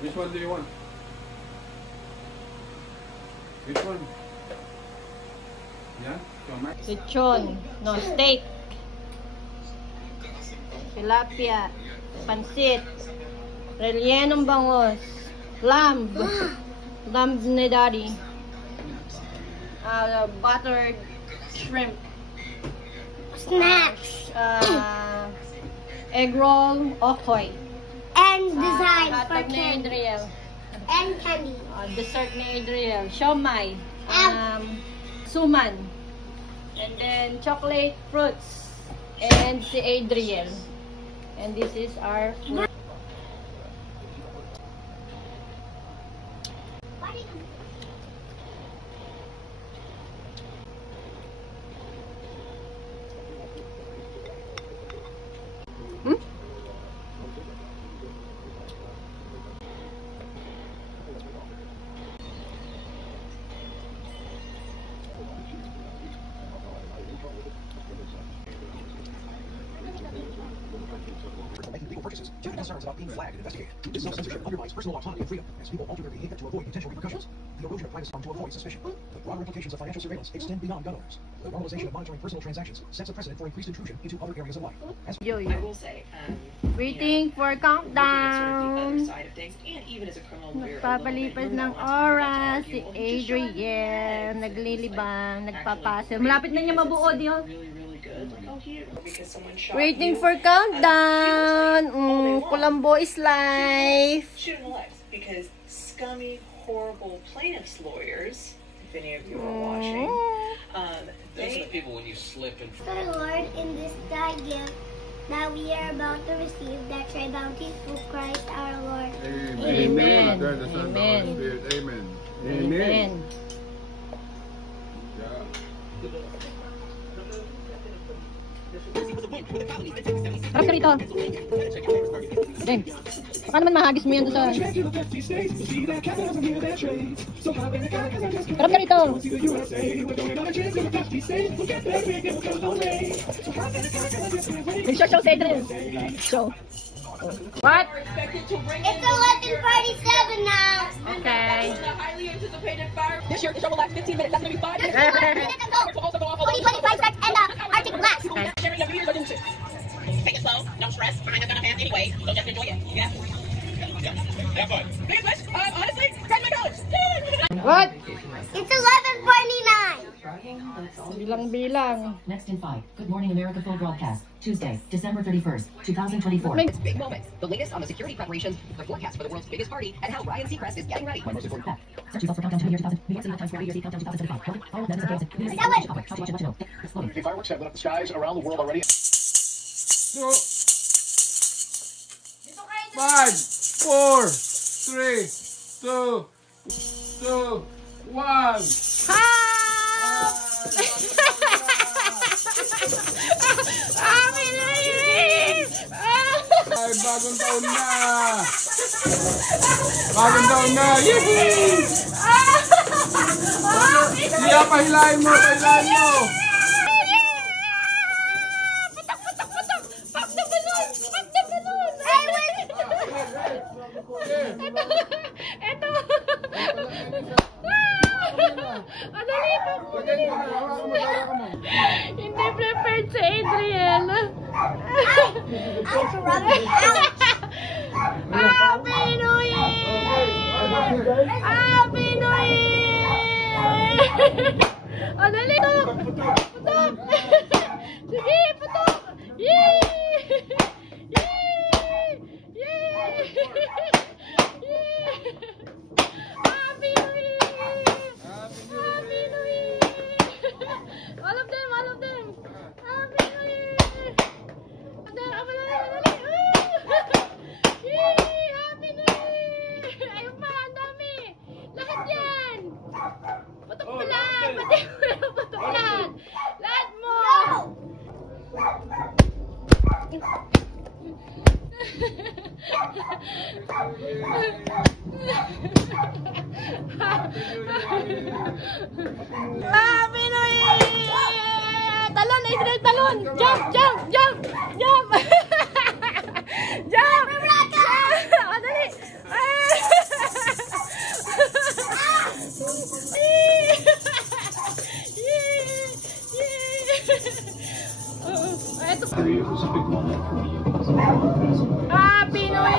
Which one do you want? Which one? Yeah? Lechon. No, steak. Tilapia. Pansit. Rellenong bangos. Lamb. Lamb ni Daddy. Buttered shrimp. Snacks. Egg roll. Okoy. And design for Hotdog ni candy. Adriel. And candy. Dessert ni Adriel. Siomay. Suman. And then chocolate fruits. And si Adriel. And this is our food. Making legal purchases, due to concerns about being flagged and investigated. This self-censorship undermines personal autonomy and freedom as people alter their behavior to avoid potential repercussions. The erosion of privacy to avoid suspicion. The broader implications of financial surveillance extend beyond gun owners. The normalization of monitoring personal transactions sets a precedent for increased intrusion into other areas of life. As Yo. I will say, Waiting for countdown. Nagpapalipas ng oras si Adriel. Naglilibang, nagpapasil. Malapit na niya mabuo, Diyo. Waiting for countdown. Colombo is life. Shoot him alive because scummy, horrible plaintiffs' lawyers, if any of you are watching, Those are the people when you slip and For the Lord, in this thy gift that we are about to receive, that thy bounty through Christ our Lord. Amen. Amen. Amen. Amen. Amen. Harap ka rito. James, baka naman mahagis mo yan doon sa... Harap ka rito. Show, Adrian. Show. What? It's 11:47 now. Okay. this year, the show will last 15 minutes. That's going to be 5 minutes. minutes ago. 2025 sex and Arctic Blast. Sharing of New Year's resolutions. Take it slow. No stress. Behind the gun fans anyway. So just enjoy it. Yeah. Have fun. Biggest wish? Honestly, graduate college. What? It's 11:49. Bilang-bilang. Next in 5. Good Morning America full broadcast. Tuesday, December 31st, 2024. Big moments. The latest on the security preparations, the forecast for the world's biggest party, and how Ryan Seacrest is getting ready. My most important fact. Search results for countdown to the year 2000. New York City Times Square New Year's Eve countdown 2025. Voting, all of them is in New Year's Eve. How to watch it, no. Exploding. fireworks have lit up the skies around the world already. 5, 4, 3, 2, 1. Happy New Year! Ay, bagong taon na! Bagong taon na! Yee! Siya, pahilahin mo! Pahilahin mo! Putok! Pop the balloon! Pop the balloon! Ito! Hindi prepared si Adriel. Happy New Year! Happy New Year! Dali to! Putok! Sige, putok! Yay! Yay! Yay! Happy New Year! Happy New Year! All of them! Happy New Year! Yay! Happy New Year! Ayun pa, ang dami! Lahat yan! Putok mo lahat! Pati mo putok lahat! Lahat mo! Happy New Year! Talon, Adriel, talon! Jump! Jump! Jump! Jump! Jump! Jump! Oh, dali! Ito. It was a big moment for me because my mom passed away. Happy New I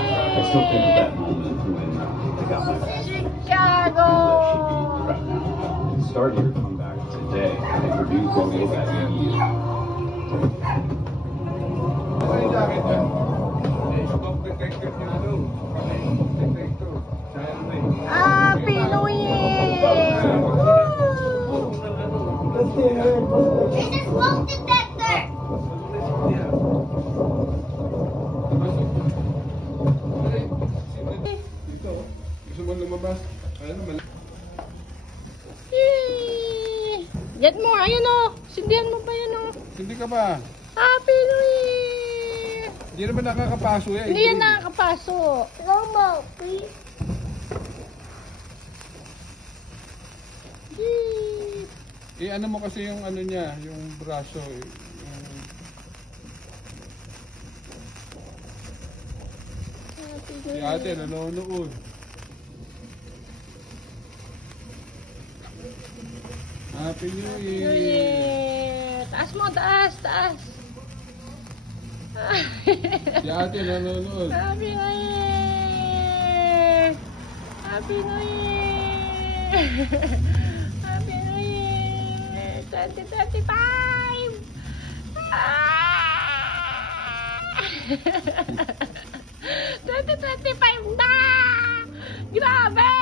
still think of Year! that moment when I got my back. Chicago! Right now. Start your comeback today. And Purdue will go back in the year. Ano yung jacket niya? Smoke detector niya doon. Detector. Sa helmet. Happy New Year! Woo! It's a smoke detector. Dito. Gusto mo lumabas? Ano, mali. Yay! Get more, ayun o. Sindihan mo pa yun o. Hindi ka ba? Happy New Year! Hindi naman nakakapaso yan. Hindi yan nakakapaso. Slow-mo, please. Yay! Ano mo kasi yung ano niya, yung braso. Yung... Happy New Si Year. ate nanonood. Happy New New Year! Year! Taas mo, taas, taas. Si ate nanonood. Happy New Year! Happy New Year! Happy New Year! 2025! Ah! 2025 na! Grabe!